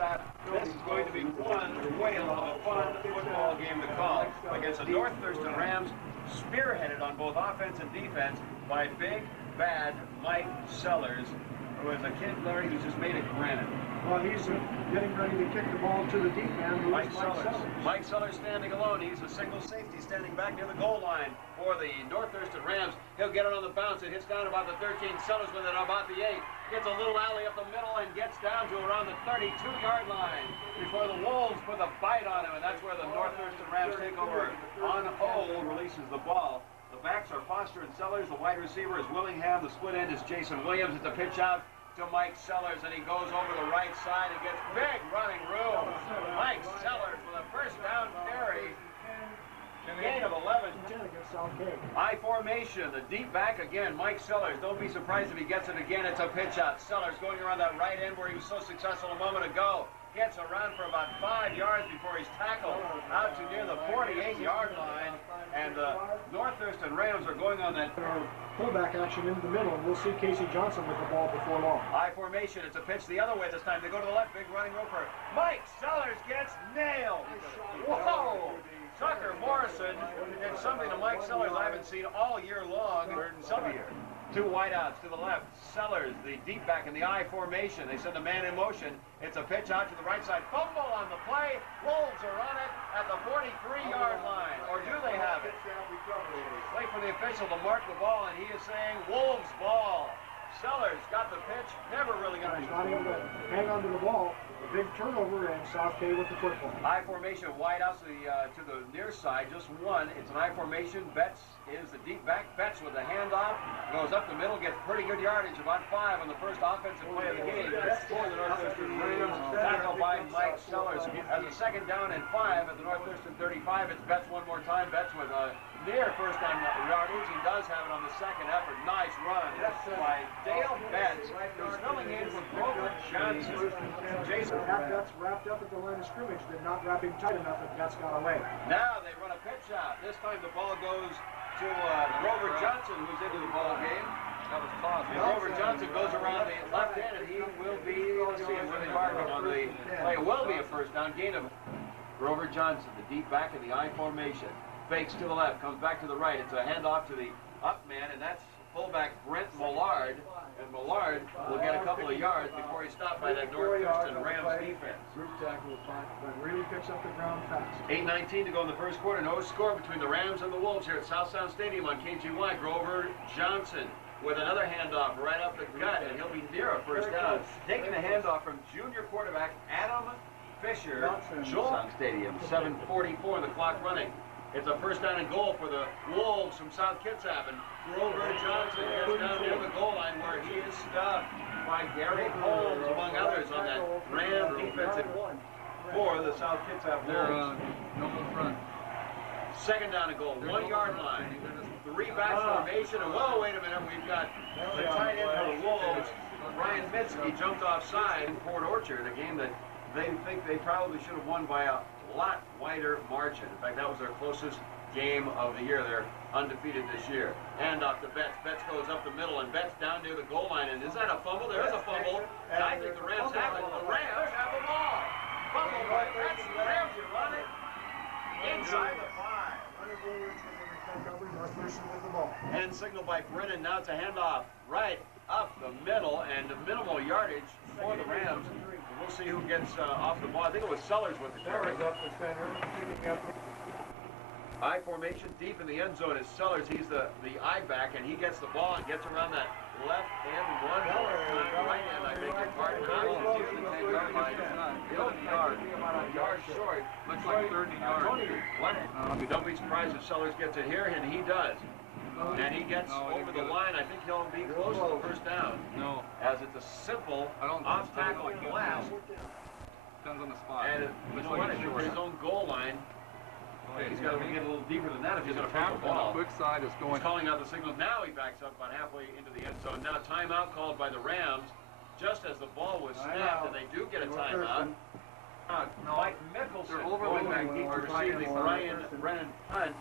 This is going to be one whale of a fun football game to call against the North Thurston Rams, spearheaded on both offense and defense by big, bad Mike Sellers, who is a kid, Larry, who's just made of granite. Well, he's getting ready to kick the ball to the deep man. Mike Sellers. Mike Sellers standing alone. He's a single safety standing back near the goal line for the North Thurston Rams. He'll get it on the bounce. It hits down about the 13. Sellers with it about the 8. Gets a little alley up the middle and gets down to around the 32-yard line before the Wolves put the bite on him, and that's where the North Thurston Rams take over. On hold, releases the ball. The backs are Foster and Sellers. The wide receiver is Willingham. The split end is Jason Williams. It's a pitch out to Mike Sellers, and he goes over the right side and gets big running room. Mike Sellers with a first down carry. Gain of 11. I formation, the deep back again, Mike Sellers. Don't be surprised if he gets it again. It's a pitch out. Sellers going around that right end where he was so successful a moment ago. Gets around for about 5 yards before he's tackled out to near the 48-yard line. And the North Thurston Rams are going on that fullback action into the middle, and we'll see Casey Johnson with the ball before long. I formation. It's a pitch the other way this time. They go to the left. Big running roper. Mike Sellers gets nailed. Whoa! Tucker Morrison did something to Mike Sellers I haven't seen all year long. Two wideouts to the left. Sellers, the deep back in the I formation. They send a man in motion. It's a pitch out to the right side. Fumble on the play. Wolves are on it at the 43-yard line. Or do they have it? Wait for the official to mark the ball, and he is saying Wolves ball. Sellers got the pitch. Never really got it. Not able to hang on to the ball. A big turnover, and South K with the football. I formation, wide out to the near side, just one. It's an I formation. Betts is the deep back. Betts with a handoff, goes up the middle, gets pretty good yardage, about 5 on the first offensive play of the game. For the North Thurston Rams, tackled by Mike Sellers. As a second down and 5 at the North Thurston 35, it's Betts one more time. Betts with a near first down yardage. He does have it on the second effort. Nice run by Dale Betts, who's filling in with Grover Johnson. Jason Betts wrapped up at the line of scrimmage, did not wrap him tight enough, and Betts got away. Now they run a pitch out. This time the ball goes to Grover Johnson, who's into the ball game. That was tough. Grover Johnson goes around the left end, and he will be, let's see, where they mark him on the play. It will be a first down gain of Grover Johnson, the deep back in the I formation. Fakes to the left, comes back to the right. It's a handoff to the up man, and that's fullback Brent Millard. And Millard will get a couple of yards before he's stopped by that North Thurston Rams defense. Group tackle, but really picks up the ground fast. 8:19 to go in the first quarter. No score between the Rams and the Wolves here at South Sound Stadium on KGY. Grover Johnson with another handoff right up the gut, and he'll be near a first down. Taking the handoff from junior quarterback Adam Fisher. Joel Stadium, 7:44, the clock running. It's a first down and goal for the Wolves from South Kitsap, and Grover Johnson gets down near the goal line where he is stopped by Gary Holmes, among others, on that Ram defensive for the South Kitsap Wolves. Front. Second down and goal, 1 yard line. 3-back formation, and whoa, wait a minute, we've got the tight end for the Wolves. Ryan Mitzke jumped offside in Port Orchard, a game that they think they probably should have won by a lot wider margin. In fact, that was their closest game of the year. They're undefeated this year. Hand off to Betts. Betts goes up the middle, and Betts down near the goal line. And is that a fumble? There is a fumble. And I think the Rams have it. The Rams have the ball. Fumble by Betts. The Rams are running inside the 5. And signal by Brennan. Now it's a handoff right up the middle, and minimal yardage for the Rams. We'll see who gets off the ball. I think it was Sellers with the carry. I formation deep in the end zone is Sellers. He's the I back, and he gets the ball and gets around that left hand one more time. Right hand, I beg your pardon. Not near the 10-yard line. He'll be about a yard short. Looks like 30 yards. Don't be surprised if Sellers gets it here, and he does. And he gets over the line. I think he'll be close to the first down. No. As it's a simple off-tackle blast. Depends on the spot. And you know what? If you're his own goal line, he's got to get a little deeper than that if he's going to put the ball. Quick side is going. He's calling out the signal. Now he backs up about halfway into the end zone. Now timeout called by the Rams, just as the ball was snapped, and they do get a timeout. Mike Mickelson going back deep to receive the Brennan punt.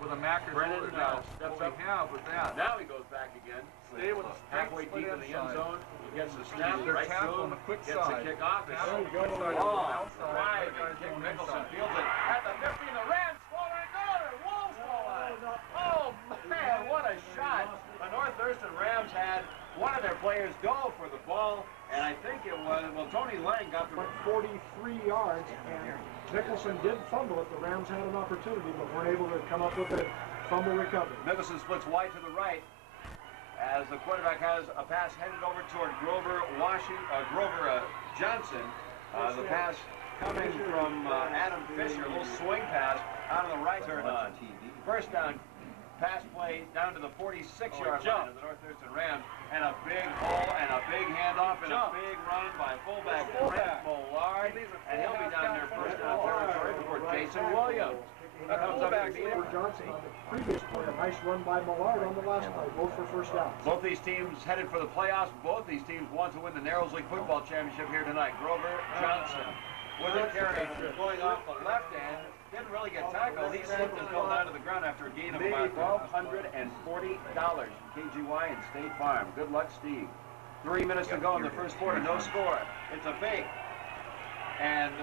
with a Macker Brennan shoulder now. steps What up. we have with that. Now he goes back again. Stay with a Halfway split deep in the end inside. zone. He gets the snap Their right tackle through on the quick him. Gets side. the kick off. It's Tackle on the There quick you side. go. Going long outside. drive. The guy's Kick going Mickelson inside. fields it at the 50. The Rams score and go to Wolves goal line. Oh man, what a shot! The North Thurston Rams had one of their players go for the ball, and I think it was, well, Tony Lang got the... Went 43 yards, and Nicholson did fumble it. The Rams had an opportunity, but weren't able to come up with a fumble recovery. Mickelson splits wide to the right as the quarterback has a pass headed over toward Grover Johnson. The pass coming from Adam Fisher, a little swing pass out of the right turn on. First down pass play down to the 46-yard line of the North Thurston Rams, and a big hole and a big handoff and a big run by fullback Brent Millard, and he'll be down there first down territory before Jason Williams. Comes up to Grover Johnson on the previous play. A nice run by Millard on the last play, both for first down. Both these teams headed for the playoffs. Both these teams want to win the Narrows League Football Championship here tonight. Grover Johnson with a carry going off the left end. Didn't really get tackled. He slipped and fell down to the ground after a gain of about $1,240 KGY and State Farm. Good luck, Steve. 3 minutes to go in the first quarter. No score. It's a fake. And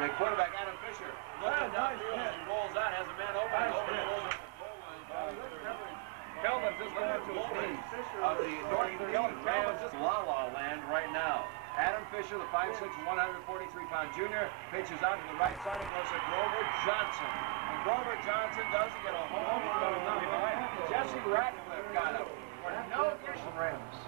the quarterback, Adam Fisher, looking downfield as he rolls out, has a man open. Rolls up the goal line. Kelvin just going to his feet of the North Thurston Rams La La Land right now. Adam Fisher, the 5'6", 143-pound junior, pitches out to the right side and goes to Grover Johnson. And Grover Johnson doesn't get a home run. Jesse Ratcliffe got him. For no issue.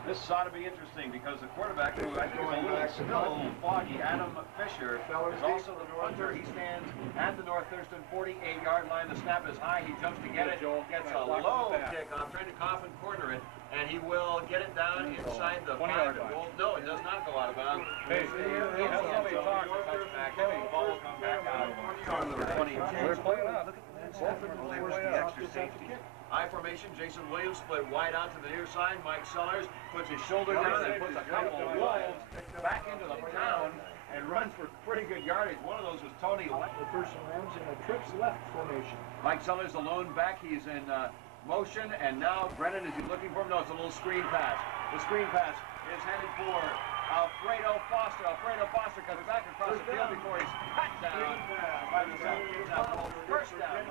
This ought to be interesting because the quarterback, who I think is still a little foggy, Adam Fisher, is also the punter. He stands at the North Thurston 48-yard line. The snap is high. He jumps to get it. Gets a low kickoff, trying to coffin corner it. And he will get it down inside the 5 and goal. No, it does not go out of bounds. Hey, that's how they talk. Touchback. The ball will come back out. We're playing up. Extra safety. I formation, Jason Williams split wide out to the near side. Mike Sellers puts his shoulder down and puts a couple of Wolves back into the pound and runs for pretty good yardage. One of those was Tony. The Thurston Rams in a trips left formation. Mike Sellers, the lone back. He's in motion, and now Brennan, is he looking for him? No, it's a little screen pass. The screen pass is headed for Alfredo Foster. Alfredo Foster comes back across the field before he's cut down by the first down.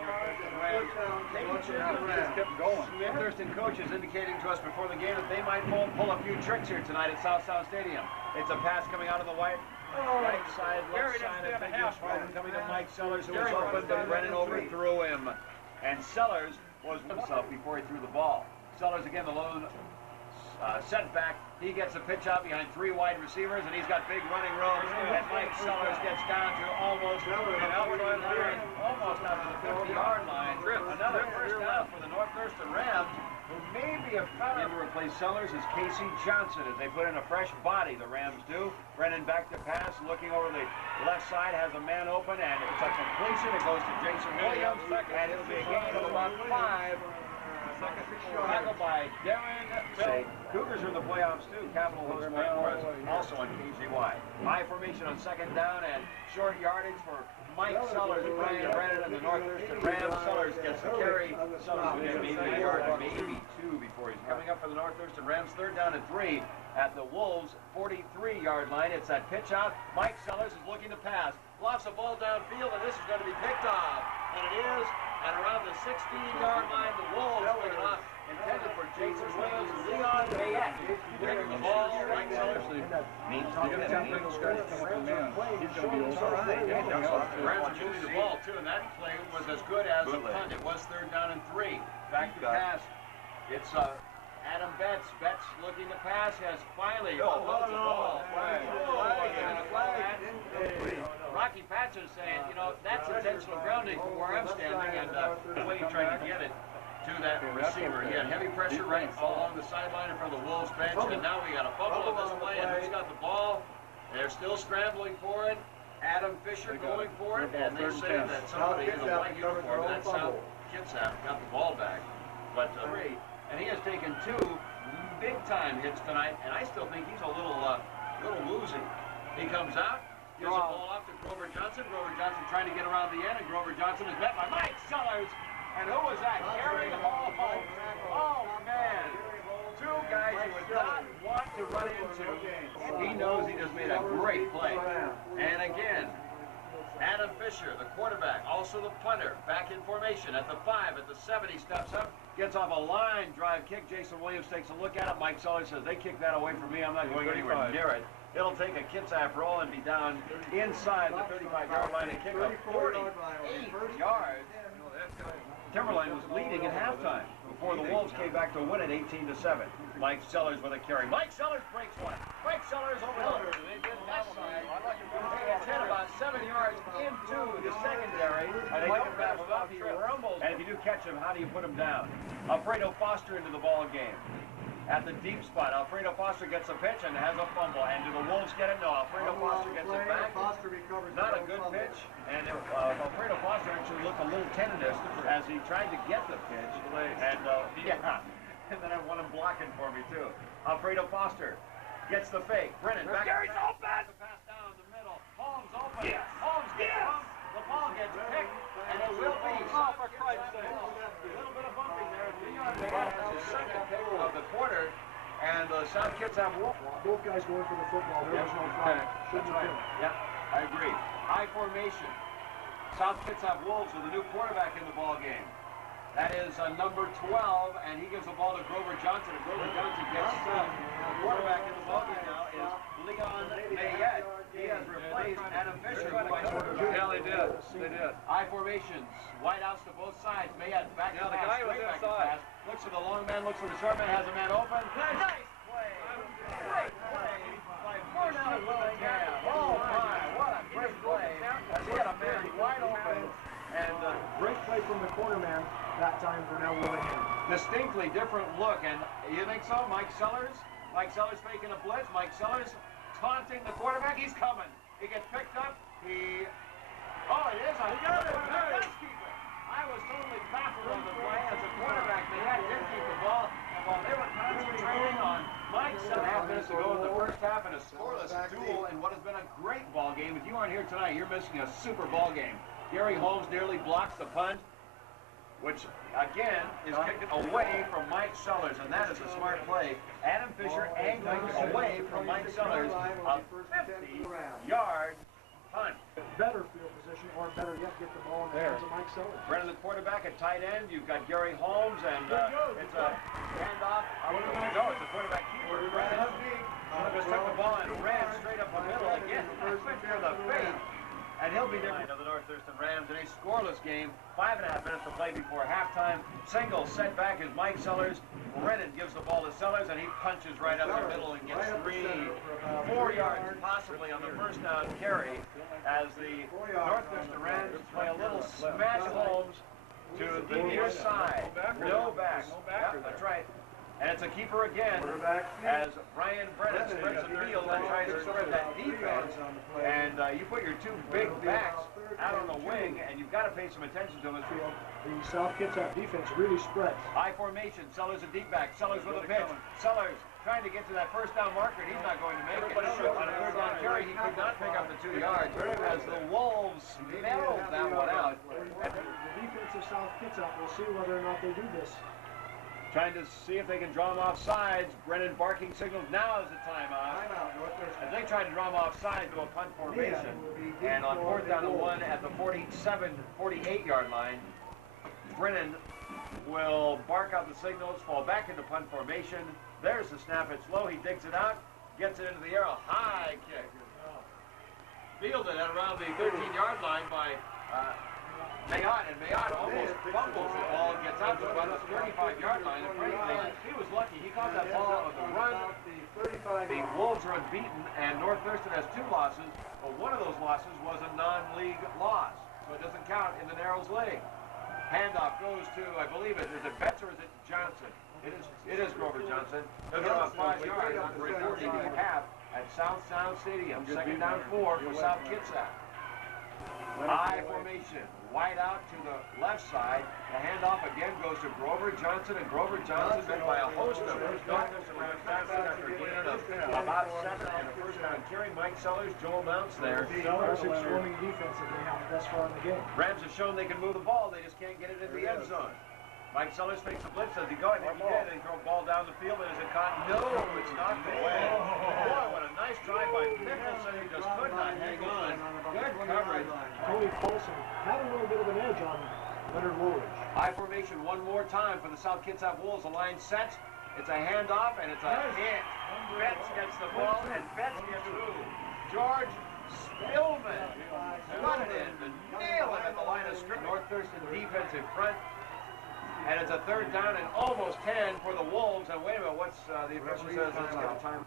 Kept going. The Thurston coach is indicating to us before the game that they might pull a few tricks here tonight at South Stadium. It's a pass coming out of the right side, left side of the half coming to Mike Sellers, who was open, but Brennan overthrew him. And Sellers was himself before he threw the ball. Sellers again, the lone setback. He gets a pitch out behind 3 wide receivers, and he's got big running room. And Mike Sellers gets down to almost an outside line, almost out to the 50-yard line. Another first down for the North Thurston Rams, who may be a foul. In to replace Sellers is Casey Johnson as they put in a fresh body. The Rams do. Brennan back to pass, looking over the left side, has a man open, and it's a completion. It goes to Jason Williams, and it'll be a gain of about 5. Tackled by Darren Bill. Cougars are in the playoffs too. Capital Hills playing for us, also on KGY. High formation on second down and short yardage for Mike Sellers, Brian Brennan, and the North Thurston Rams. Sellers gets the carry. Sellers will get maybe a yard, maybe 2 before he's coming up for the North Thurston Rams. Third down and 3 at the Wolves' 43-yard line. It's that pitch out. Mike Sellers is looking to pass. Lofts the ball downfield, and this is going to be picked off. And it is at around the 16-yard line. The Wolves pick it off. Intended for Jason Williams. Leon Mayette taking the ball. Mike Sellers He's going to be all right. Rams are moving the ball, too, and that play was as good as a punt. It was third down and 3. Back to pass. It's Adam Betts. Betts looking to pass. Has finally unloads the ball. Rocky Patchen saying, you know, that's intentional grounding from where I'm standing, and the way he tried to get it to that receiver. He had heavy pressure right along the sideline in front of the Wolves bench, and now we got a fumble on this play, and who's got the ball? They're still scrambling for it. Adam Fisher going for it, and they're saying that somebody in the white uniform, that's how Kitsap got the ball back. But and he has taken 2 big-time hits tonight, and I still think he's a little woozy. He comes out, gives the ball off to Grover Johnson. Grover Johnson trying to get around the end, and Grover Johnson is met by Mike Sellers. And who was that? Gary Holmes. Oh, man. Two guys you would not want to run into. He knows he just made a great play. And again, Adam Fisher, the quarterback, also the punter, back in formation at the 5, at the 7, he steps up, gets off a line drive kick. Jason Williams takes a look at it. Mike Sellers says, they kicked that away from me. I'm not going anywhere near it. It'll take a Kitsap roll and be down inside the 35-yard line and kick up 48 yards. Timberline was leading at halftime before the Wolves came back to win it 18-7. Mike Sellers with a carry. Mike Sellers breaks one. Mike Sellers over the left side. It's hit about 7 yards into the secondary. And they don't pass it up. He rumbles. And if you do catch him, how do you put him down? Alfredo Foster into the ball game. At the deep spot, Alfredo Foster gets a pitch and has a fumble. And do the Wolves get it? No, Alfredo Foster gets it back. Not a good pitch. And Alfredo Foster actually looked a little tenderness as he tried to get the pitch. And and then I want him blocking for me too. Alfredo Foster gets the fake. Brennan back. Gary's open. The pass down the middle. Holmes open. Yes. Holmes gets bumped. The ball gets picked, and it will be. Oh, for Christ's sake! A little bit of bumping there. Leon Bell has his second pick of the quarter, and the South Kitsap Wolves. Both guys going for the football. There was no flag. Shouldn't have been. Yep, I agree. High formation. South Kitsap Wolves with a new quarterback in the ball game. That is number 12, and he gives the ball to Grover Johnson. And Grover Johnson gets the quarterback in the ball game now is Leon Mayette. He has replaced Adam Fisher. Yeah, they did. They did. High formations, wide outs to both sides. Mayette back to pass, straight back to pass. Looks for the long man, looks for the short man, has a man open. Nice play. Great play by Burnell Willingham. Oh my, what a great play. As he had a man wide open. And great play from the corner man that time for Burnell Willingham. Distinctly different look, and you think so? Mike Sellers? Mike Sellers faking a blitz. Mike Sellers taunting the quarterback. He's coming. He gets picked up. Oh, it is. He got it. I was totally baffled on the play as a quarterback. They did keep the ball, and while they were concentrating on Mike, 7.5 minutes to go in the first half, and a scoreless duel in what has been a great ball game. If you aren't here tonight, you're missing a super ball game. Gary Holmes nearly blocks the punt, which, again, is kicked away from Mike Sellers, and that is a smart play. Adam Fisher angling away from Mike Sellers, a 50-yard punt. Better field position, or better yet, get the ball in the hands of Mike Sellers. Brennan, the quarterback, at tight end. You've got Gary Holmes, and it's a handoff. No, it's a quarterback keeper. Brennan just took the ball and ran straight up the middle again. Quick for the fade. And he'll be different of the North Thurston Rams in a scoreless game. 5.5 minutes to play before halftime. Single set back is Mike Sellers. Brennan gives the ball to Sellers, and he punches right up the middle and gets 4 yards possibly on the first down carry as the North Thurston Rams play a little smash Holmes to the near side. No back. Yep, that's right. And it's a keeper again as Brian Brennan spreads the field and tries to spread that defense. And you put your two big backs out on the wing, and you've got to pay some attention to them. The South Kitsap defense really spreads. High formation. Sellers a deep back. Sellers with a pitch. Sellers trying to get to that first down marker, and he's not going to make it. On a third down carry, he could not pick up the 2 yards as the Wolves nailed that one out. The defense of South Kitsap will see whether or not they do this. Trying to see if they can draw him off sides. Brennan barking signals. Now is the timeout. As they try to draw him off sides to a punt formation. And on 4th down and 1 at the 48-yard line, Brennan will bark out the signals, fall back into punt formation. There's the snap. It's low. He digs it out, gets it into the air. A high kick. Fielded at around the 13-yard line by Mayotte, and Mayotte almost fumbles the ball and gets out to about the 35-yard line. And frankly, he was lucky. He caught that ball on the run. The Wolves are unbeaten, and North Thurston has 2 losses, but one of those losses was a non-league loss, so it doesn't count in the Narrows League. Handoff goes to, I believe is it Betts or is it Johnson? It is Grover Johnson. They're about 5 yards on the 40 half at South Sound Stadium. 2nd down 4 for South Kitsap. I formation, wide out to the left side. The handoff again goes to Grover Johnson, and Grover Johnson met by a host of North Thurston Rams after gaining about 7 and a first down carry. Mike Sellers, Joel Mounts there. Sellers scoring defense that they have thus far in the game. Rams have shown they can move the ball, they just can't get it in the end zone. Mike Sellers fakes a blitz. Does he go? I think he did. And he throws a ball down the field. And is it caught? No, it's knocked away. Boy, what a nice drive by Nicholson. He just could not hang on. Good coverage. Tony Paulson had a little bit of an edge on Leonard Woolridge. I formation one more time for the South Kitsap Wolves. The line sets. It's a handoff, and it's a hit. Betts gets the ball, and Betts gets who? George Spillman. Got it in. And nail him at the line of scrimmage. North Thurston defense in front. And it's a third down and almost 10 for the Wolves. And wait a minute, what's the official says it's got time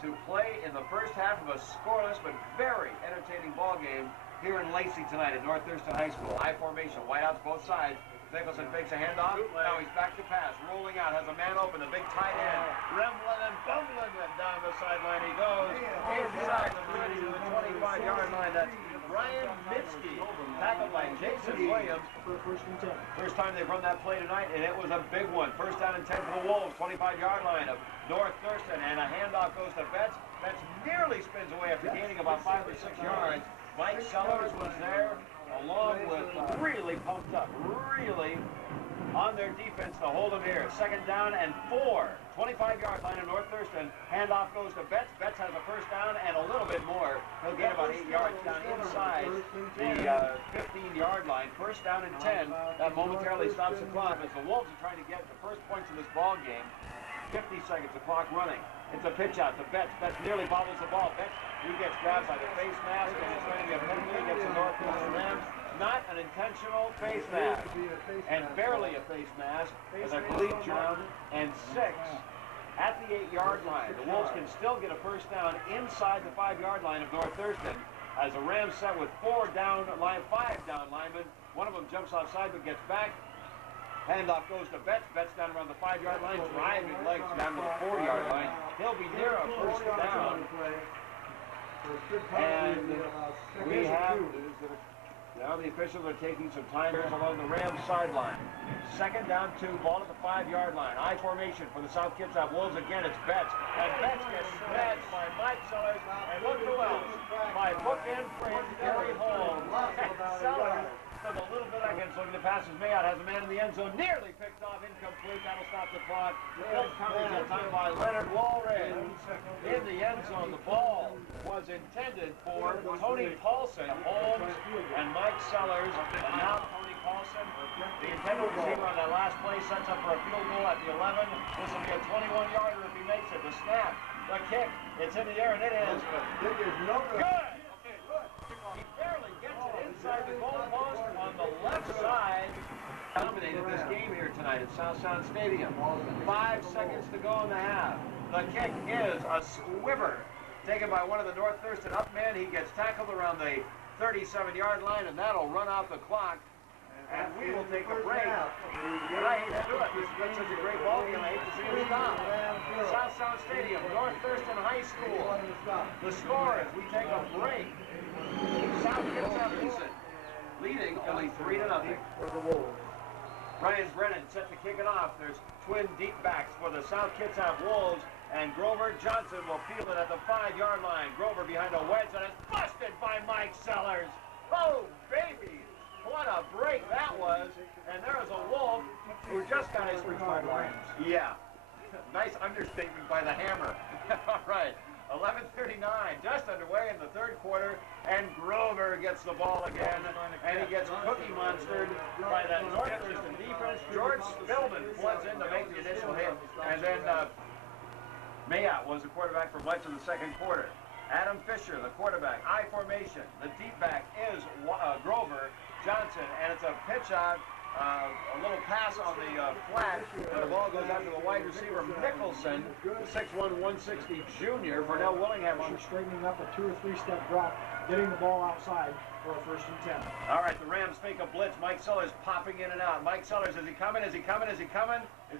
to play in the first half of a scoreless but very entertaining ball game here in Lacey tonight at North Thurston High School. I formation, wideouts both sides. Nicholson fakes a handoff. Now he's back to pass, rolling out, has a man open, the big tight end, rembling and bumbling, and down the sideline he goes. Inside the 30 to the 25-yard line. That's Ryan Mitski, tackled by Jason Williams. For first and 10. First time they've run that play tonight, and it was a big one. First down and 10 for the Wolves, 25-yard line of North Thurston, and a handoff goes to Betts. Betts nearly spins away after gaining about 5 or 6 yards. Mike Sellers was there, along with really pumped up, really on their defense to hold them here. Second down and 4. 25-yard line of North Thurston. Handoff goes to Betts. Betts has a first down and a little bit more. He'll gain about 8 yards down inside the 15-yard line. First down and 10. That momentarily stops the clock as the Wolves are trying to get the first points of this ball game. 50 seconds, the clock running. It's a pitch out to Betts. Betts nearly bobbles the ball. Betts, he gets grabbed by the face mask, and it's going to be a penalty against the North Thurston Rams. Not an intentional face mask, and barely a face mask, as I believe down and 6 at the 8-yard line. The Wolves can still get a first down inside the 5-yard line of North Thurston, as the Rams set with 5 down linemen. One of them jumps offside but gets back. Handoff goes to Betts. Betts down around the 5-yard line, driving legs down to the 4-yard line. He'll be near a first down. And we have, now the officials are taking some timers along the Rams sideline. Second down 2, ball at the 5-yard line. I formation for the South Kitsap Wolves. Again, it's Betts. And Betts gets smashed by Mike Sellers. And look who else. My bookend friend, Gary Holmes. Sellers does a little bit against looking to pass his way out. Has a man in the end zone. Nearly picked off. Incomplete. That'll stop the clock. Full coverage that time by Leonard Woolridge. In the end zone, the ball was intended for Tony Paulson. Holmes and Mike Sellers. And now Tony Paulson, the intended receiver on that last play, sets up for a field goal at the 11. This will be a 21-yarder if he makes it. The snap, the kick, it's in the air, and it is good. He barely gets it inside the goal post on the left side. Dominated this game here tonight at South Sound Stadium. 5 seconds to go in the half. The kick is a squiver taken by one of the North Thurston up men. He gets tackled around the 37-yard line, and that'll run out the clock. And we will take a break. And I hate to do it. This has been such a great ball game. I hate to see it stop. South Sound Stadium, North Thurston High School. The score is we take a break. South Kitsap leading only 3-0 for the Wolves. Ryan Brennan set to kick it off. There's twin deep backs for the South Kitsap Wolves, and Grover Johnson will field it at the 5-yard line. Grover behind a wedge, and it's busted by Mike Sellers. Oh, baby! What a break that was. And there is a Wolf who just got his first by Rams. Yeah. Nice understatement by the hammer. All right. 11:39, just underway in the third quarter, and Grover gets the ball again, and he gets cookie monstered by that North Thurston defense. George Spillman floods in to make the initial hit, and then Mayotte was the quarterback for much of the second quarter. Adam Fisher, the quarterback, I formation. The deep back is Grover Johnson, and it's a pitch out. A little pass on the flat, and the ball goes out to the wide receiver Nicholson, the 6'1", 160 junior. Vernell Willingham on straightening up a 2 or 3 step drop, getting the ball outside for a first and 10. All right, the Rams fake a blitz. Mike Sellers popping in and out. Mike Sellers, is he coming? Is he coming? Is he coming?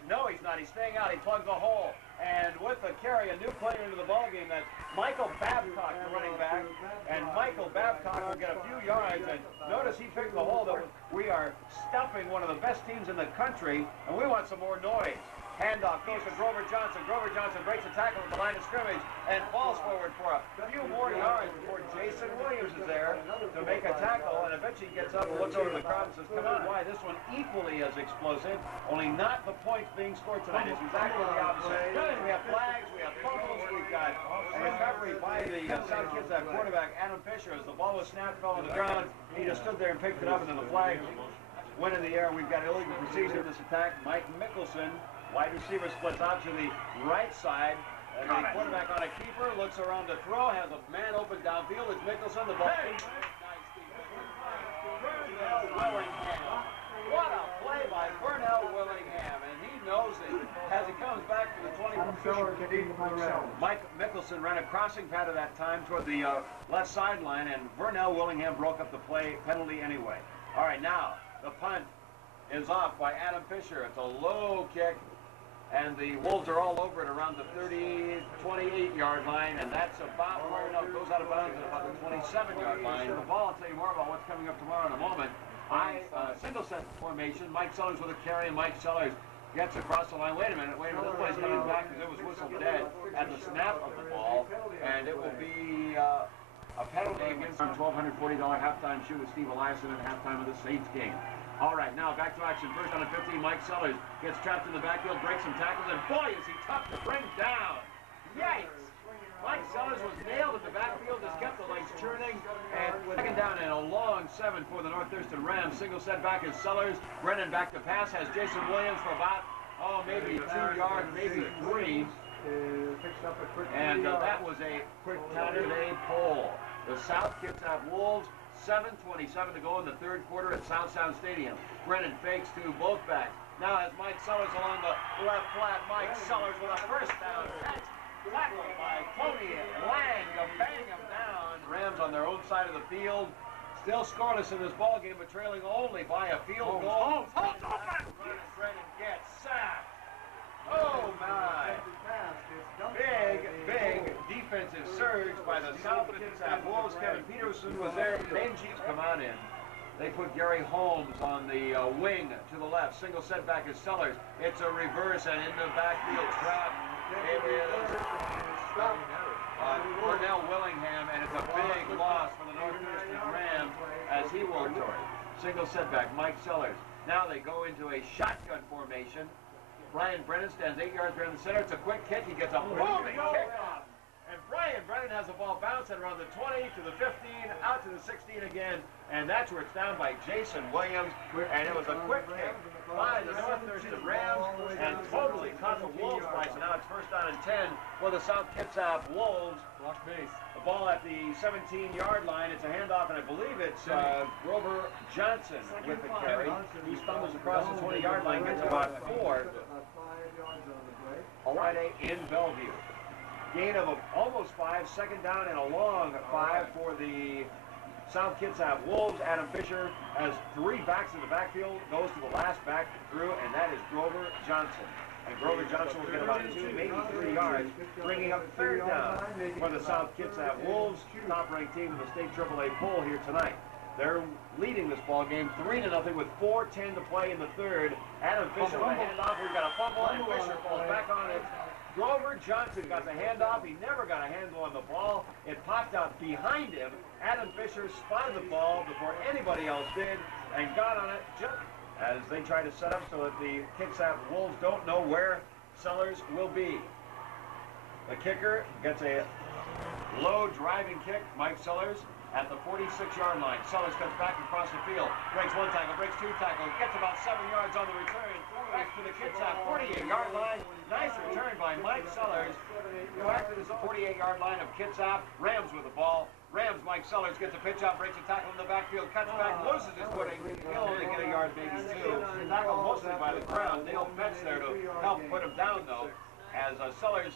No, he's not. He's staying out. He plugs a hole. And with the carry, a new player into the ballgame, that's Michael Babcock, the running back. And Michael Babcock will get a few yards. And notice he picked the hole that we are stuffing one of the best teams in the country, and we want some more noise. Handoff goes to Grover Johnson. Grover Johnson breaks a tackle at the line of scrimmage and falls forward for a few more yards before Jason Williams is there to make a tackle. And eventually he gets up and looks over the crowd and says, come on, why this one equally as explosive, only not the points being scored tonight. It's exactly the opposite. We have flags, we have fumbles, we've got a recovery by the South Kitsap quarterback, Adam Fisher. As the ball was snapped, fell on the ground, he just stood there and picked it up, and then the flag went in the air. We've got illegal procedure in this attack. Mike Mickelson, wide receiver, splits out to the right side. And the quarterback on a keeper, looks around to throw, has a man open downfield. It's Mickelson, the ball. Willingham. What a play by Vernell Willingham, and he knows it as he comes back to the 20. Mike Mickelson ran a crossing pad at that time toward the left sideline, and Vernell Willingham broke up the play penalty anyway. All right, now the punt is off by Adam Fisher. It's a low kick, and the Wolves are all over it around the 28-yard line, and that's about where it goes out of bounds at about the 27-yard line. The ball, I'll tell you more about what's coming up tomorrow in a moment. Single set formation. Mike Sellers with a carry, and Mike Sellers gets across the line. Wait a minute, this play's coming back because it was whistled dead at the snap of the ball, and it will be a penalty against our $1,240 halftime shoe with Steve Eliason at halftime of the Saints game. All right, now back to action. First on a 15, Mike Sellers gets trapped in the backfield, breaks some tackles, and boy, is he tough to bring down. Yikes! Mike Sellers was nailed in the backfield, just kept the legs churning, and with second down and a long 7 for the North Thurston Rams. Single set back is Sellers. Brennan back to pass, has Jason Williams for about, maybe 2 yards, maybe 3. And that was a quick Saturday poll. The South Kitsap Wolves, 7:27 to go in the third quarter at South Sound Stadium. Brennan fakes to both backs. Now has Mike Sellers along the left flat. Mike Sellers with a first down catch. Tackled by Tony Lang to bang him down. Rams on their own side of the field. Still scoreless in this ball game, but trailing only by a field goal. Brennan gets sacked. Oh my. Big defensive surge by the South Kitsap Wolves. Kevin Peterson was there. Main Chiefs come on in. They put Gary Holmes on the wing to the left. Single setback is Sellers. It's a reverse and in the backfield trap. It is Vernell Willingham, and it's a big loss for the North Thurston Rams as he will single setback. Mike Sellers. Now they go into a shotgun formation. Brian Brennan stands 8 yards around the center. It's a quick kick. He gets a booming kick off. And Brian Brennan has the ball bouncing around the 20 to the 15, out to the 16 again. And that's where it's down by Jason Williams. And it was a quick kick by the North Thurston Rams and totally caught the Wolves twice. And now it's first down and 10 for the South Kitsap Wolves. Block base. The ball at the 17-yard line. It's a handoff, and I believe it's Grover Johnson with the carry. He stumbles across the 20-yard line, gets about 4. Friday in Bellevue. Gain of almost 5, second down and a long 5 for the South Kitsap Wolves. Adam Fisher has 3 backs in the backfield, goes to the last back through, and that is Grover Johnson. And Grover Johnson will get about 2, maybe 3 yards, bringing up third down for the South Kitsap Wolves, top-ranked team in the state AAA poll here tonight. They're leading this ball game 3-0 with 4:10 to play in the third. Adam Fisher with a handoff. We've got a fumble, and Fisher falls back on it. Grover Johnson got the handoff. He never got a handle on the ball. It popped out behind him. Adam Fisher spotted the ball before anybody else did and got on it just as they try to set up so that the Kitsap Wolves don't know where Sellers will be. The kicker gets a low driving kick. Mike Sellers at the 46-yard line. Sellers comes back across the field, breaks 1 tackle, breaks 2 tackles, gets about 7 yards on the return, back to the Kitsap 48-yard line. Nice return by Mike Sellers. Back to the 48-yard line of Kitsap. Rams with the ball. Rams, Mike Sellers gets a pitch out, breaks a tackle in the backfield, cuts back, loses his footing. He'll only get a yard, maybe 2. Tackled mostly by the ground. Dale Betts there to help put him down, though, as Sellers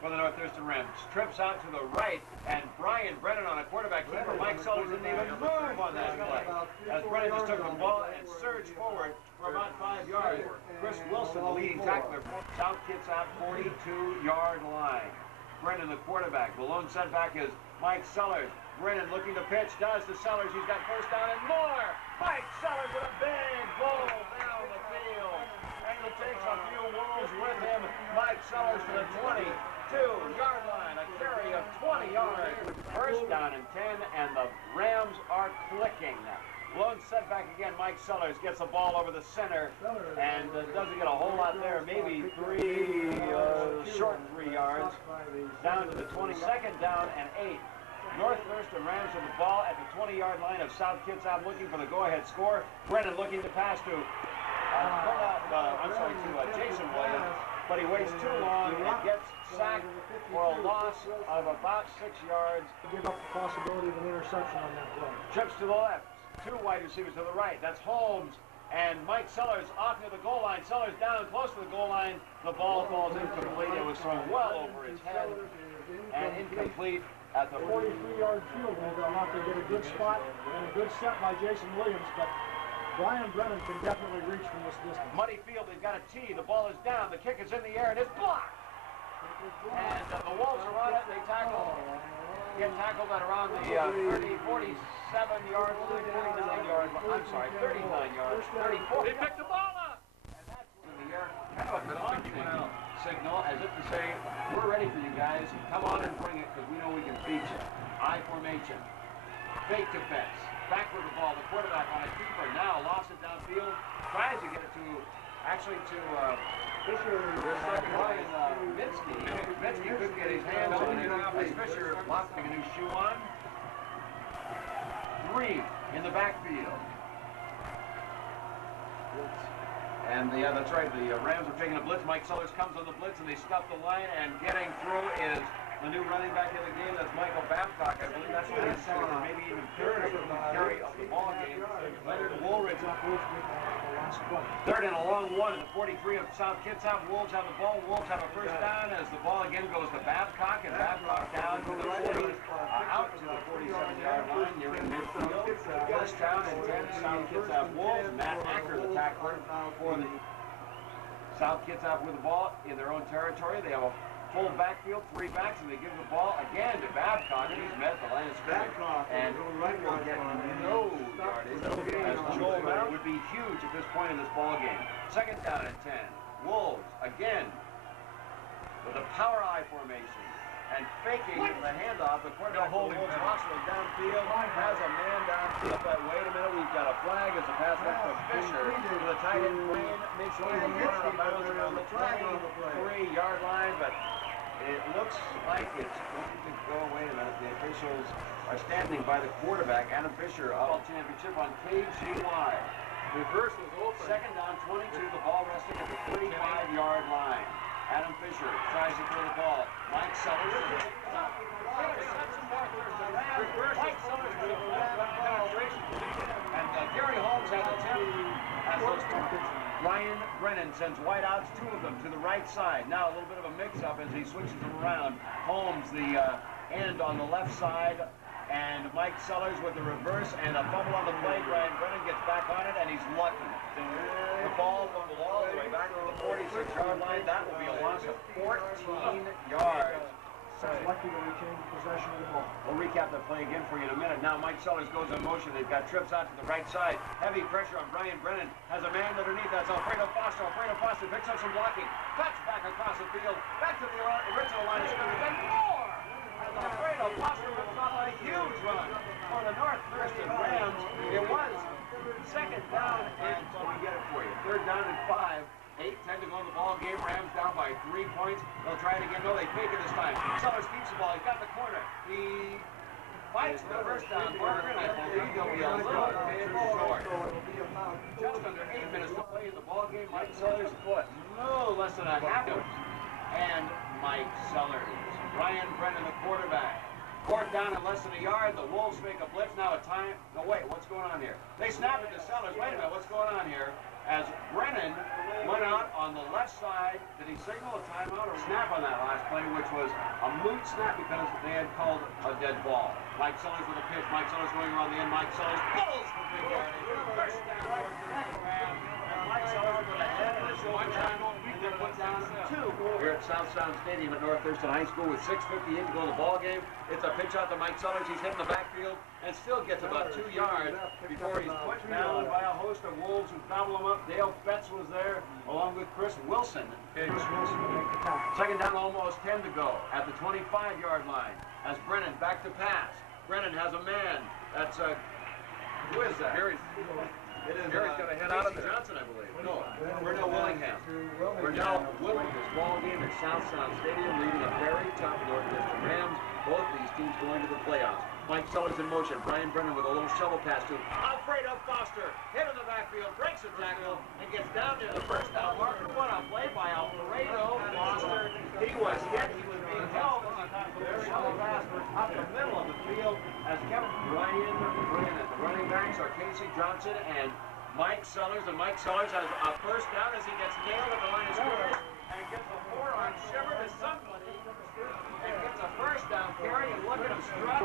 for the North Thurston Rams. Trips out to the right, and Brian Brennan on a quarterback keeper. Mike Sellers didn't even move on that play. As Brennan just took the ball and surged forward for about 5 yards. Chris Wilson, the leading tackler, South Kitsap 42-yard line. Brennan, the quarterback. The lone setback is Mike Sellers. Brennan looking to pitch, does to Sellers. He's got first down and more. Mike Sellers with a big ball down the field. And he takes a few Wolves with him. Mike Sellers to the 22-yard line. A carry of 20 yards. First down and 10, and the Rams are clicking. Lone setback again. Mike Sellers gets the ball over the center and doesn't get a whole lot there. Maybe short 3 yards. Down to the 22nd down and 8. North Thurston Rams with the ball at the 20-yard line of South Kitsap, looking for the go-ahead score. Brennan looking to pass to Jason Williams, but he waits too long and gets sacked for a loss of about 6 yards. Give up the possibility of an interception on that play. Trips to the left, 2 wide receivers to the right. That's Holmes and Mike Sellers off near the goal line. Sellers down close to the goal line. The ball falls incomplete. It was thrown well over his head and incomplete. At the 43-yard field goal, they'll have to get a good spot and a good set by Jason Williams, but Brian Brennan can definitely reach from this distance. Muddy field, they've got a tee, the ball is down, the kick is in the air, and it's blocked! And the Wolves are on it, they get tackled at around the 47-yard line, 39 yards, I'm sorry, 39 yards, 34. They picked the ball up! And that's in the air, kind of a taunting signal, as if to say, we're ready for you guys, come on and bring it, because we know we can beat you. I formation, fake defense, backward the ball, the quarterback on a keeper, now lost it downfield, tries to get it to Ryan Minsky. Minsky couldn't get his hands on it, as Fisher putting a new shoe on. 3 in the backfield. And that's right, the Rams are taking a blitz. Mike Sellers comes on the blitz, and they stuff the line, and getting through is the new running back in the game. That's Michael Babcock. I believe that's what he's second, or maybe even third carry of the ball game. Leonard Woolridge. 3rd and a long one in the 43 of South Kitsap. Wolves have the ball. Wolves have a first down as the ball again goes to Babcock, and Babcock down to the 40, out to the 47-yard line near the midfield. First down and 10 South Kitsap Wolves. Matt Acker, the tackler for the South Kitsap with the ball in their own territory. They have a full backfield, 3 backs, and they give the ball again to Babcock, and he's met the line of scrimmage. And he will get no yardage, as Joel Miller would be huge at this point in this ball game. 2nd down and 10. Wolves again with a power I formation and faking the handoff. The quarterback holds Osler downfield, has a man downfield, but wait a minute, we've got a flag as the pass left to Fisher to the tight end lane, makes it run out of bounds around the 23-yard line, but it looks like it's going to go. Wait a minute, the officials are standing by the quarterback, Adam Fisher, all championship on KGY. Reverse was open. 2nd down, 22, the ball resting at the 35-yard line. Adam Fisher tries to throw the ball. Mike Sellers. Mike Sellers with a penetration. And Gary Holmes has a 10 as those targets. Ryan Brennan sends wideouts, 2 of them to the right side. Now a little bit of a mix-up as he switches them around. Holmes, the end on the left side, and Mike Sellers with the reverse and a fumble on the play. Ryan Brennan gets back on it, and he's lucky. The ball fumbled all the way back to the 46-yard line. That will be a loss of 14 yards. Lucky to retain possession of the ball. We'll recap that play again for you in a minute. Now Mike Sellers goes in motion. They've got trips out to the right side. Heavy pressure on Brian Brennan. Has a man underneath. That's Alfredo Foster. Alfredo Foster picks up some blocking. Cuts back across the field. Back to the original line of scrimmage. And more! As Alfredo Foster rips off a huge run for the North Thurston Rams. It was 2nd down, and so we get it for you. 3rd down and 5. 8-10 to go in the ball game. Rams down by 3 points. They'll try it again. No, they fake it this time. Sellers keeps the ball. He's got the corner. He fights the first down marker, and I believe he'll be a little bit short. Just under 8 minutes to play in the ball game. Mike Sellers foot. No less than a half. And Mike Sellers. Brian Brennan, the quarterback. 4th down and less than a yard. The Wolves make a blitz. Now a time. No, wait. What's going on here? They snap it to Sellers. Wait a minute. What's going on here? as Brennan went out on the left side. Did he signal a timeout or snap on that last play, which was a moot snap because they had called a dead ball? Mike Sellers with a pitch. Mike Sellers going around the end. Mike Sellers pulls for big yardage. First down, and Mike Sellers with a head and a shoulder tackle. And then put down 2 here at South Sound Stadium at North Thurston High School with 6:58 to go in the ball game. It's a pitch out to Mike Sellers. He's hitting the backfield and still gets about 2 yards before he's put down by a host of Wolves who gobble him up. Dale Betts was there along with Chris Wilson. Chris Wilson to make the tackle. Second down, almost 10 to go at the 25-yard line as Brennan back to pass. Brennan has a man. That's who is that? Gary's got a head out of there. Johnson, I believe. No, Burnell Willingham. Burnell Willingham, ball game at South Sound Stadium, leading a very top North Thurston Rams. Both these teams going to the playoffs. Mike Sellers in motion. Brian Brennan with a little shovel pass to Alfredo Foster. Hit in the backfield, breaks a tackle, and gets down near the first down marker. What a play by Alfredo Foster. He was hit. He was being held. Their shovel pass up the middle of the field as Kevin Brian Brennan. The running backs are Casey Johnson and Mike Sellers. And Mike Sellers has a first down as he gets nailed at the line of scrimmage and gets a forearm shiver to somebody. And gets a first down carry, and look at him strut.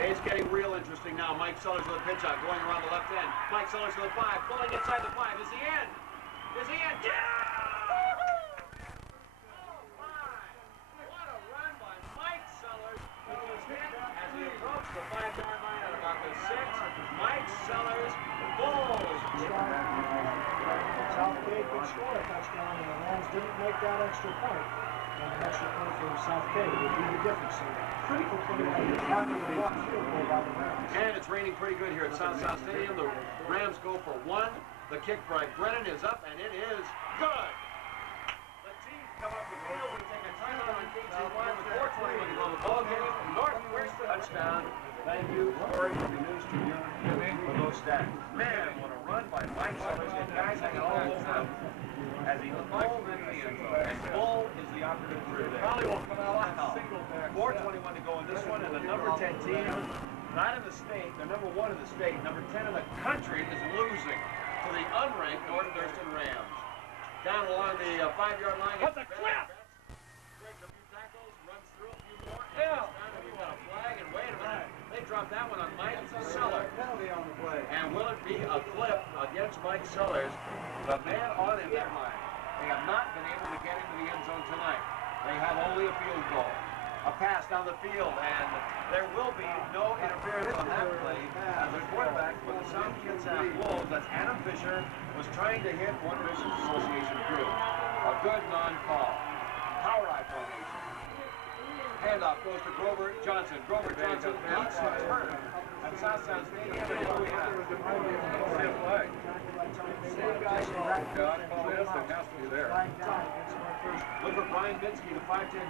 It's getting real interesting now. Mike Sellers with a pitch out, going around the left end. Mike Sellers with a 5, pulling inside the 5. Is he in? Is he in? Yeah! What a run by Mike Sellers. He was hit as he approached the 5-yard line at about the 6. Mike Sellers pulls. Southgate would score a touchdown, and the Rams didn't make that extra point. And an extra point from Southgate would be the difference. So, critical play after the block field goal by the Rams. And it's raining pretty good here at South Sound Stadium. The Rams go for 1. The kick by Brennan is up, and it is good. The teams come up the field. We take a timeout on Kitsap with 4:21 to go in the ball game. Northwest touchdown. Thank you, Corey, from the News Tribune, for those stats. Man, what a run by Mike Sellers. And guys hanging all over him as he pulled into the end zone. And Bull is the operative word there. Probably won't come out. 4:21 to go in this one, and the number 10 team, not in the state, they're number 1 in the state, number 10 in the country, is losing to the unranked North Thurston Rams. Down along the 5-yard line. What's a clip? Breaks a few tackles, runs through a few more. Yeah. We've got a flag, and wait a minute. They dropped that one on Mike Sellers. Penalty on the play. And will it be a clip against Mike Sellers? The man on in that line. They have not been able to get into the end zone tonight. They have only a field goal. A pass down the field, and there will be no interference on that play as the quarterback for the South Kitsap Wolves, that's Adam Fisher, was trying to hit one Mission Association crew. A good non-call. Power eye formation. Handoff goes to Grover Johnson. Grover Johnson leads the turn at South Sound Stadium. And here we have Flag. God, call this, it has to be there. look for Brian Binsky, the 5'10",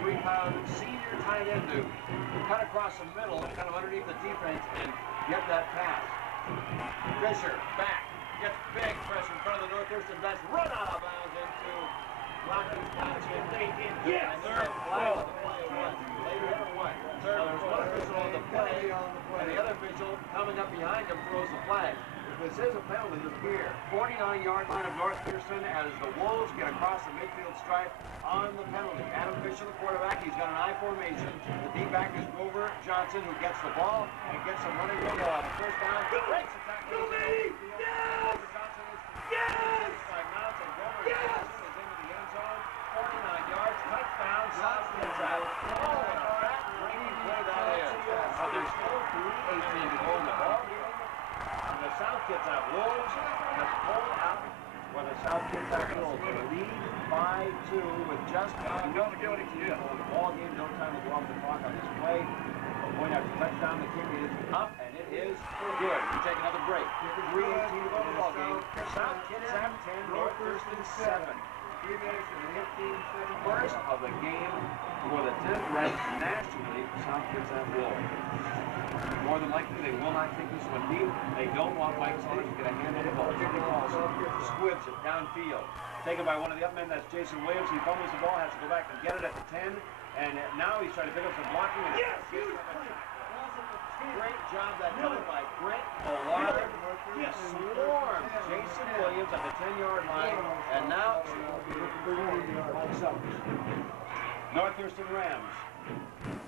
203-pound senior tight end dude, who cut across the middle, kind of underneath the defense, and get that pass. Fisher back, gets big pressure in front of the North Thurston bench, run out of bounds into Rocky's patch, and they did. Yes! Third flag on the play was later than what? There was one official on the play, and the other official coming up behind him throws the flag. If this is a penalty, it's here. 49-yard line of North Thurston as the Wolves get across the midfield stripe on the penalty. Adam Fisher, the quarterback, he's got an I formation. The D-back is Grover Johnson, who gets the ball and gets some running room. First down, breaks the tackle. Yes! Johnson is by Mounts, and Grover Johnson is into the end zone. 49 yards, touchdown, South Kitsap. Oh, what a fat, rainy play that is. But there's still 3:18 to go in the ball game. The South Kitsap Wolves have pulled out where the South Kitsap Wolves lead by 2 with just the ball game. No time to go off the clock on this play. Point after touchdown, the kick is up, and it is good. We take another break. 3:18 to go in the ball game. South Kitsap 10, North Thurston 7. 3 minutes and 15 seconds. First of the game for the 10th ranked nationally South Kitsap Wolves. More than likely, they will not kick this one deep. They don't want Mike Sellers to get a hand on the ball. Kicking also squibs it downfield. Taken by one of the up men, that's Jason Williams. He fumbles the ball, has to go back and get it at the 10. And now he's trying to pick up some blocking. And yes, great job that done by Brent Millard. swarm Jason Williams at the 10-yard line, and now North Thurston Rams.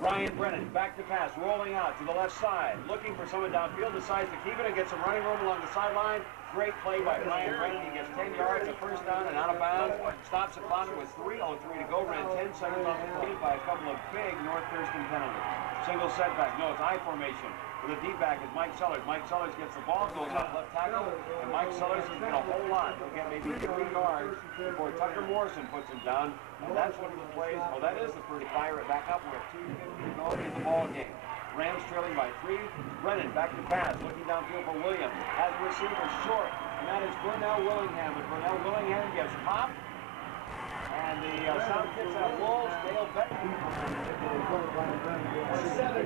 Ryan Brennan, back to pass, rolling out to the left side, looking for someone downfield, decides to keep it and get some running room along the sideline. Great play by Ryan Brennan. He gets 10 yards, a first down, and out of bounds. Stops the clock with 3:03 to go. Ran 10 seconds off the clock by a couple of big North Thurston penalties. Single setback. No, it's I formation. For the deep back is Mike Sellers. Mike Sellers gets the ball, goes up left tackle, and Mike Sellers has been a whole lot. He'll get maybe 3 yards before Tucker Morrison puts him down. And that's one of the plays. Well, that is the first fire it back up. We're at 2:50 to go in the ball game. Rams trailing by 3. Brennan back to pass, looking downfield for Williams. Has the receiver short, and that is Burnell Willingham. And Burnell Willingham gets popped. And the South Kitsap Wolves, Dale Bettman,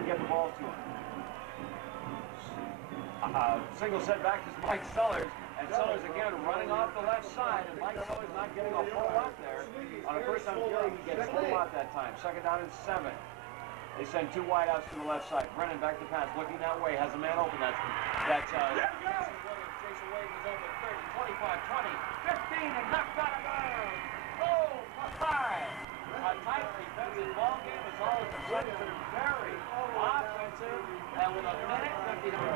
get the ball to him. Single setback is Mike Sellers. And Sellers again running off the left side, and Mike Sellers not getting a whole lot there. On a first down carry, he gets a whole lot that time. Second down and 7. They send 2 wideouts to the left side. Brennan back to pass, looking that way, has a man open. That's Jason Williams. Jason Williams is open 30, 25, 20, 15, and knocked out of bounds. Oh, for 5. A tight defensive ball game is all the Thurston very offensive, and with a minute 50 to go.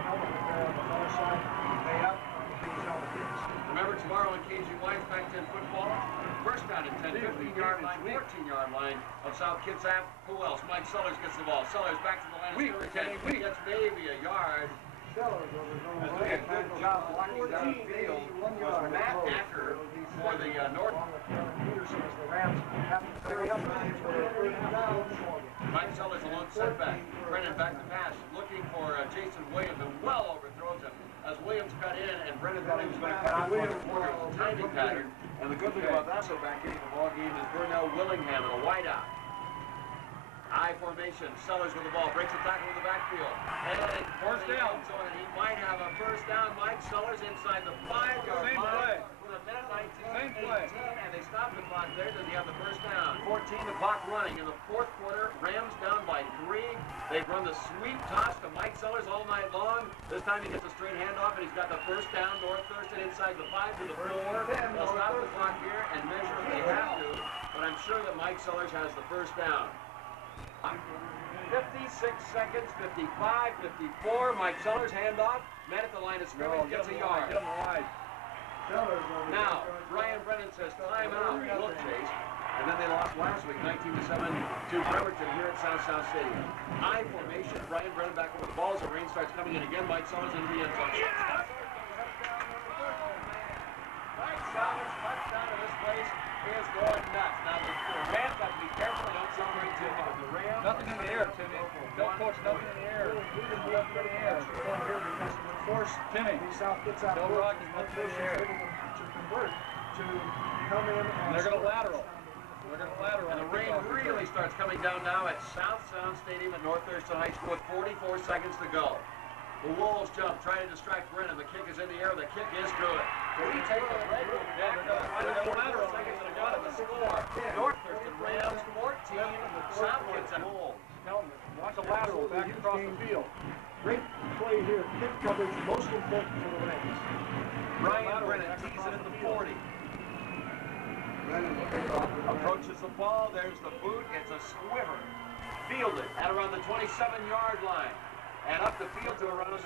Remember tomorrow on KGY's Back 10 football, first down and 10, 15-yard line, 14-yard line of South Kitsap. Who else? Mike Sellers gets the ball. Sellers back to the line of scrimmage. He gets maybe a yard. As we did a good job blocking downfield was Matt Acker for the North. Mike Sellers alone setback. Brennan back to pass, looking for Jason Williams, and well overthrows him. As Williams cut in, and Brennan thought he was going to cut out for the corner. It was a timing pattern. And the good thing about that, so back into the ball game, is Burnell Willingham in a wideout. I formation. Sellers with the ball. Breaks the tackle in the backfield. And first down. So he might have a first down. Mike Sellers inside the 5-yard line. With a minute 19, 18, and they stop the clock there. Does he have the first down? 14, the clock running. In the fourth quarter, Rams down by 3. They've run the sweep toss to Mike Sellers all night long. This time he gets a straight handoff, and he's got the first down. North Thurston inside the 5 to the 4. They'll stop the clock here and measure if they have to. But I'm sure that Mike Sellers has the first down. 56 seconds, 55, 54. Mike Sellers handoff. Man at the line of scrimmage, gets a yard. Now, Ryan Brennan says timeout, look chase. And then they lost last week, 19-7 to Bremerton here at South Stadium. I formation, Ryan Brennan back over the ball as the rain starts coming in again. Mike Sellers into the end zone. Mike Sellers, touchdown in this place is going nuts. Now, the Rams have to be careful, they don't celebrate too much. The Rams... Nothing in the air, Timmy. Don't coach nothing in the air. Nothing in the air. Timmy. South Kitsap No rocking, nothing in the air. To convert, to come in and... They're going to lateral. They're going to lateral. And the rain really starts coming down now at South Sound Stadium at North Thurston High School with 44 seconds to go. The Wolves jump, trying to distract Brennan. The kick is in the air. The kick is good. We take the leg back. Lateral seconds to go to the score. North Thurston Rams 14, South Kitsap Wolves. Watch a lateral back across the field. Great play here. Kick coverage, most important for the Rams. Ryan Brennan tees it at the 40. Approaches the ball. There's the boot. It's a squiver. Fielded at around the 27-yard line. And up the field to around the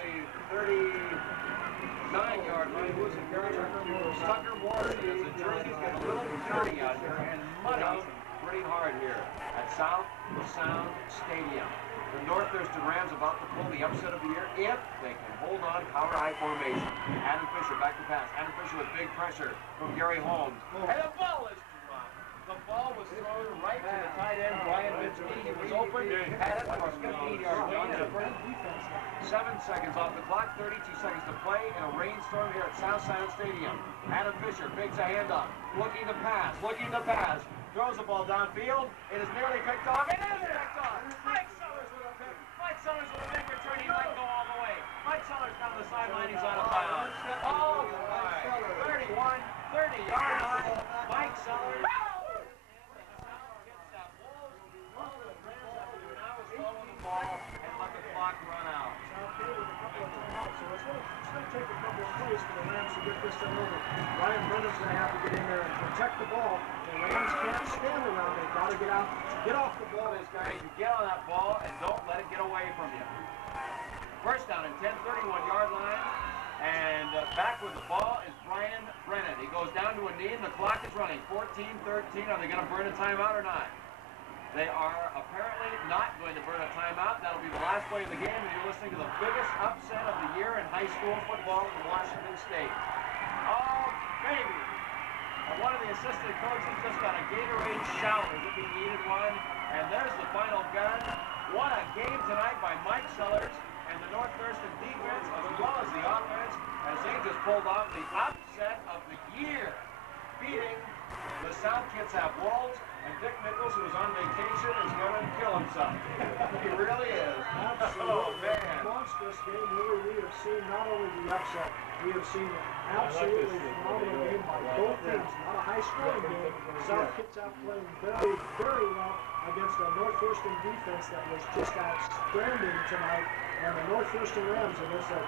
39-yard line. Who's the character? Tucker Morrison. The jersey's getting a little dirty out here and muddy pretty hard here at South Sound Stadium. The North Thurston Rams about to pull the upset of the year if they can hold on power high formation. Adam Fisher back to pass. Adam Fisher with big pressure from Gary Holmes. And the ball is dropped. The ball was thrown right to the tight end, Brian Vinsky. He was open, had it for a 15-yard gain. 7 seconds off the clock, 32 seconds to play in a rainstorm here at South Sound Stadium. Adam Fisher makes a handoff, looking to pass, throws the ball downfield. It is nearly picked off. It is picked off. Mike Sellers with a pick. Mike Sellers with a big return. He might go all the way. Mike Sellers down the sideline. He's out of bounds. Oh, 31, 30-yard line. Mike Sellers. Ball and let the clock run out. out. So it's going to take a couple of plays for the Rams to get this thing over. Ryan Brennan's going to have to get in there and protect the ball. The Rams can't stand around. They've got to get out, get off the ball. This guy, you get on that ball and don't let it get away from you. First down and 10, 31-yard line. And back with the ball is Brian Brennan. He goes down to a knee and the clock is running. 14-13. Are they going to burn a timeout or not? They are apparently not going to burn a timeout. That'll be the last play of the game, and you're listening to the biggest upset of the year in high school football in Washington State. Oh, baby! And one of the assistant coaches just got a Gatorade shower as if he needed one. And there's the final gun. What a game tonight by Mike Sellers and the North Thurston defense, as well as the offense, as they just pulled off the upset of the year, beating the South Kitsap Wolves. And Dick Nichols, who was on vacation, is going to kill himself. He really is. Absolutely. Oh, man. Monstrous game. Really, we have seen not only the upset, we have seen an absolutely phenomenal game by both teams. Not a high-scoring game. South Kitsap playing very, very well against a North Thurston defense that was just outstanding tonight. And the North Thurston Rams, and it's a